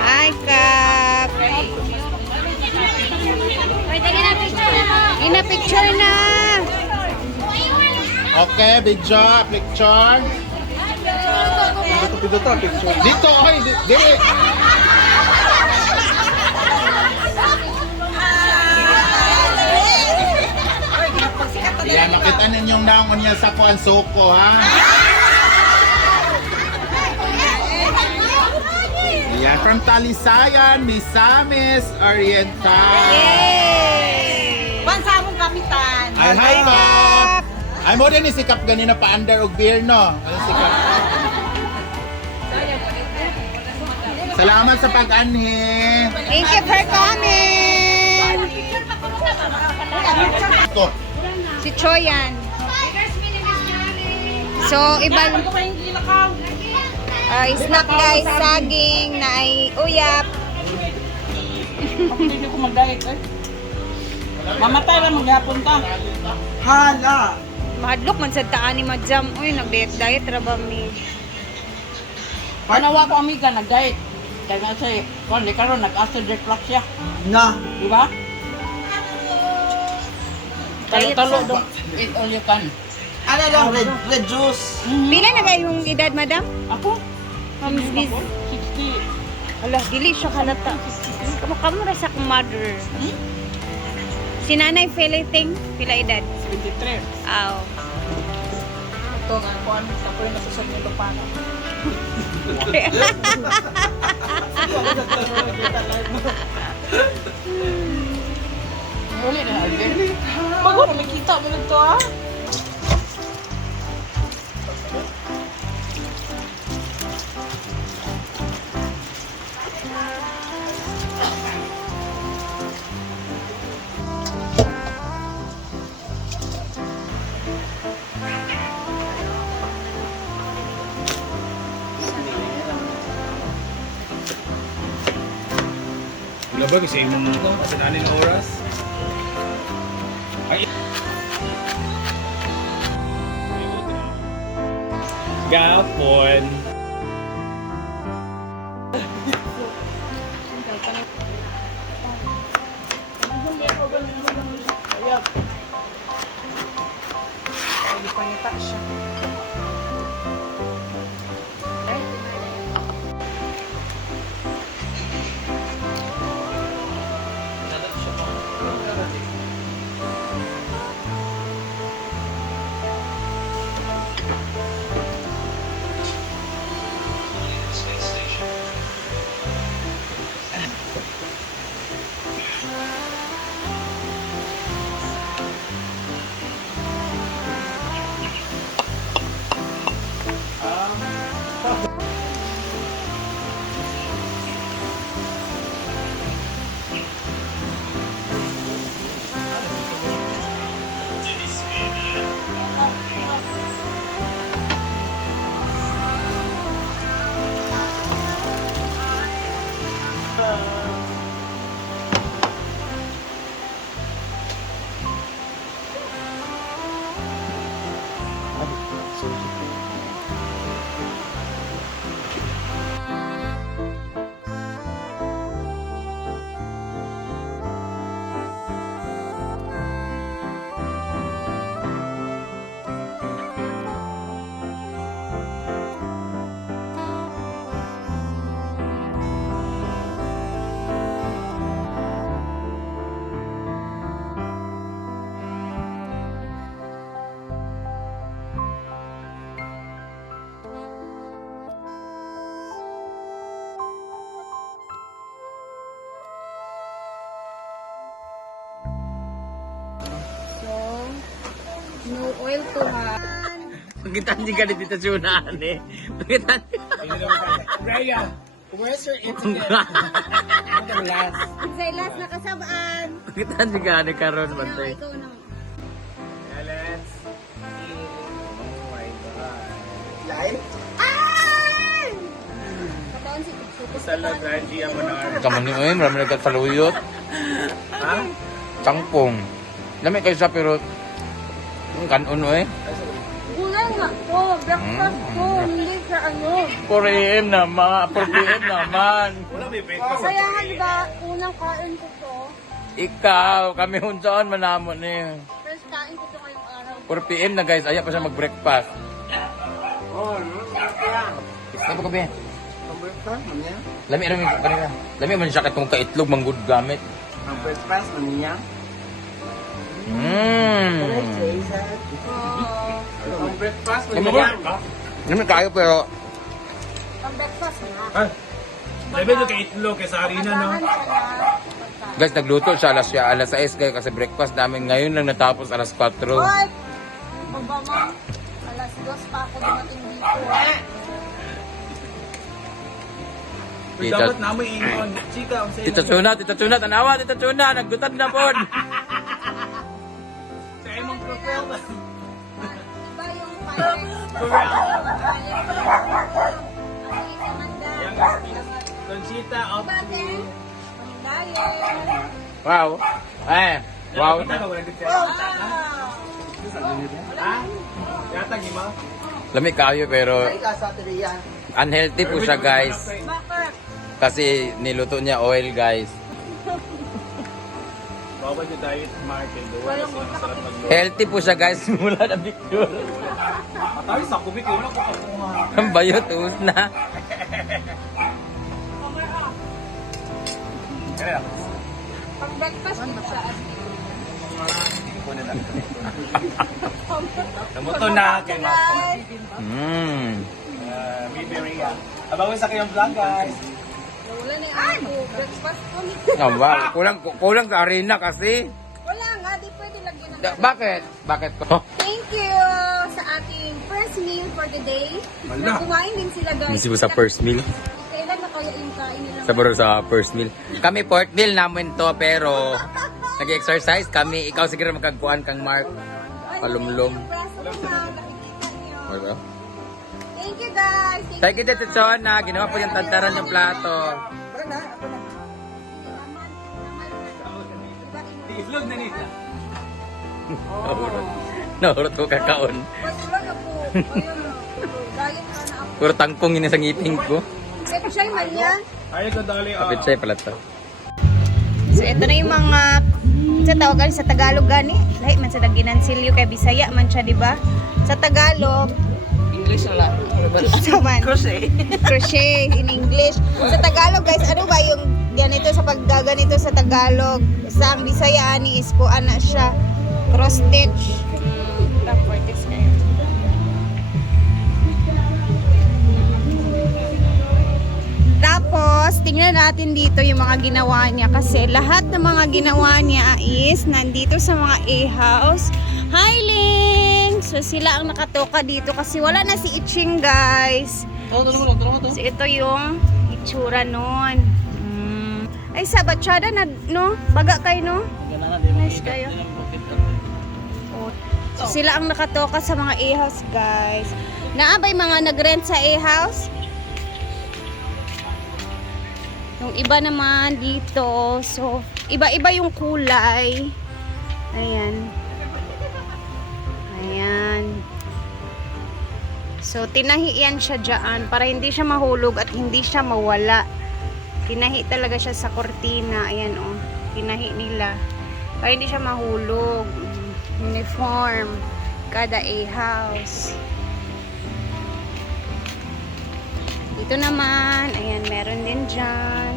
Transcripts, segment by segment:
Hi, Kap. Ina-picture na. Okay, video, picture. Dito, okay, dili. Yan, makita ninyong naungon niya sa kuan suko, ha? Yan, from Talisayan, Misamis Oriental. Yay! Bansa mong kapitan. Ay, hi, Kap! Ay, mo din isikap ganina pa under og beer, no? Ano sikap? Salamat sa pag-anhi. Thank you for coming. Ito. Si Choyan. So, iba snack guys, saging na ay uyap. Hindi ko mag-diet eh. Mamatay lang maghapon ta. Hala! Mahadlok man sa taan ni Madjam. Uy, nag-diet ra ba mi? Panawa ko amiga nag-diet. Kaya nga siya, kung di karoon nag-acid reflux siya. Na. Di ba? Diet Talo-talo sa- doon. Eat all you can. Ano lang, red juice. Pila na kayong edad, madam? Ako? Mams, this. 60. Ala, dili siya halata. Kamura sa akong mother. Hmm? Si Nanay Feliting, pila edad? 23. Aw. Ito nga, kung ano, ako yung nasusunod ng lupano. Huli na natin. Bago na makita mo nito ha. Labag sa imong kasananin oras. Ay. Gapon. Panita siya. No oil to ha. Pagitan di ka dito sa unahan eh. Pagitan. Raya, where's your internet? Last. Sa last na kasabaan. Pagitan di ka ni karon bantay. Ikaw na. Let's see. Oh my God. Live? Kataon si Tikso. Salad, Raji, Amanar. Kaman ni oy, marami nagkasaluyot. Ha? Tangpong. Lami kayo sa pero kanon oy. Gulay nga. Oh, Breakfast ko, hindi sa ano. 4 AM naman. 4 PM naman. Wala may breakfast. Kaya nga diba, unang kain ko to. Ikaw, kami hunsaon manamon eh. First kain ko to ngayong araw. 4 PM na guys, ayaw pa siya mag-breakfast. Ano ba kabi? Ang breakfast, mamiya. Lami ano yung kanina? Lami man siya katong kaitlog manggod gamit. Ang breakfast, mamiya. Ang breakfast, Ano mamiya. ba? Lami kayo pero Ang breakfast na. Ah, sabi nyo kay itlog, kay sa harina, no? Asahan siya na. guys, nagluto siya alas 6 kayo kasi breakfast namin ngayon lang natapos alas 4. Hoy! Baba mo. Alas 2 pa ako dumating dito. Tita, Dapat namin ingon. Chika, ang sa'yo. Tita Chuna, tanawa, Tita Chuna, nagdutad na po. Sa imong profile. Iba yung pirate. Conchita, up to you. Wow. Wow. Ha? Yata, gima? Lami kayo pero Ay, ka sa teriya. unhealthy po siya guys. Bakit? Kasi niluto niya oil guys. Bawal yung diet market. Wala silang sarap mag-load. Healthy po siya guys mula na picture. Matawis sa kubik, wala ko kapunga. Ang bayot na. Pag breakfast, dito sa atin. Namuto na kay Mako. Biberia. Abangan sa kayong vlog, guys. Wala na yung ako. Breakfast ko. Kulang ka arena kasi. Wala nga, di pwede lagyan ng Bakit? Bakit ko? Thank you sa ating first meal for the day. Na kumain din sila guys. Hindi sa first meal. Kailan na kaya yung kain nila? Sa first meal. Kami fourth meal namin to pero nag-exercise kami. Ikaw siguro magkagkuhan kang Mark. Palumlum. Yung breast ko na, nakikita niyo. Diba? Thank you guys. Thank you, Tito Chona. Ginawa po yung tantaran yung plato. Vlog na nila. Nahurot ko kakaon. Wala na po. Ayun na. Diet ka na ako. Puro tangkong yun sa ngipin ko. Pepshay man yan. Ayaw ko dali. Kapit siya pala to. So ito na yung mga sa tawagan sa Tagalog gani. Lahi man sa Daginansilyo kay Bisaya man siya, di ba? Sa Tagalog English na lang. saman. Crochet. Crochet in English. Sa Tagalog guys, ano ba yung ganito sa paggaganito sa Tagalog? Sa ang Bisaya ani is po ana siya cross stitch. Practice kayo. Tapos, tingnan natin dito yung mga ginawa niya kasi lahat ng mga ginawa niya is nandito sa mga A-house. Hi, Ling! So, sila ang nakatoka dito kasi wala na si Iching, guys. So, ito yung itsura nun. Ay, sa batsyada na, no? Baga kayo, no? Nice kayo. So, sila ang nakatoka sa mga A-house, guys. Naabay mga nag-rent sa A-house? Yung iba naman dito. So, iba-iba yung kulay. Ayan. Ayan. So, tinahi yan siya dyan para hindi siya mahulog at hindi siya mawala. Tinahi talaga siya sa kortina. Ayan, oh. Tinahi nila. Para hindi siya mahulog. Uniform. Kada A-house. Dito naman, ayan, meron din dyan.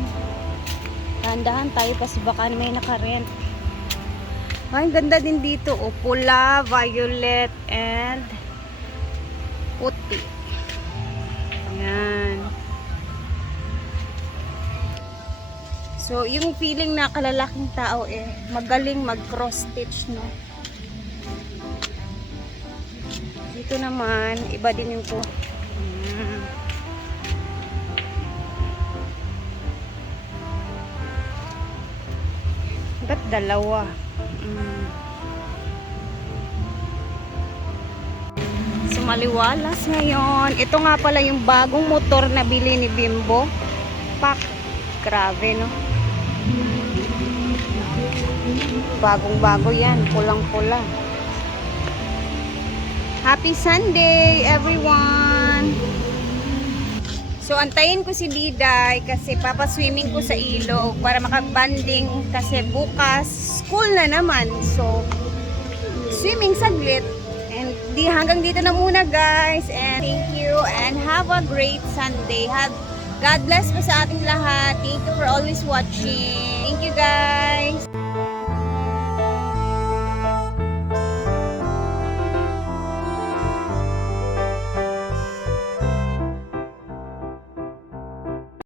Tandahan tayo kasi baka may nakarent. Ay, ganda din dito. O, pula, violet, and puti. Ayan. So, yung feeling na kalalaking tao magaling mag-cross stitch, no? Dito naman, iba din yung po. Ba't dalawa? So, maliwalas ngayon. Ito nga pala yung bagong motor na bili ni Bimbo. Pak. Grabe, no? Bagong-bago yan. Pulang-pula. Happy Sunday, everyone! So, antayin ko si Diday kasi papaswimming ko sa ilog para makabanding kasi bukas school na naman. So, swimming saglit. And hanggang dito na muna, guys. And thank you and have a great Sunday. God bless po sa ating lahat. Thank you for always watching. Thank you, guys.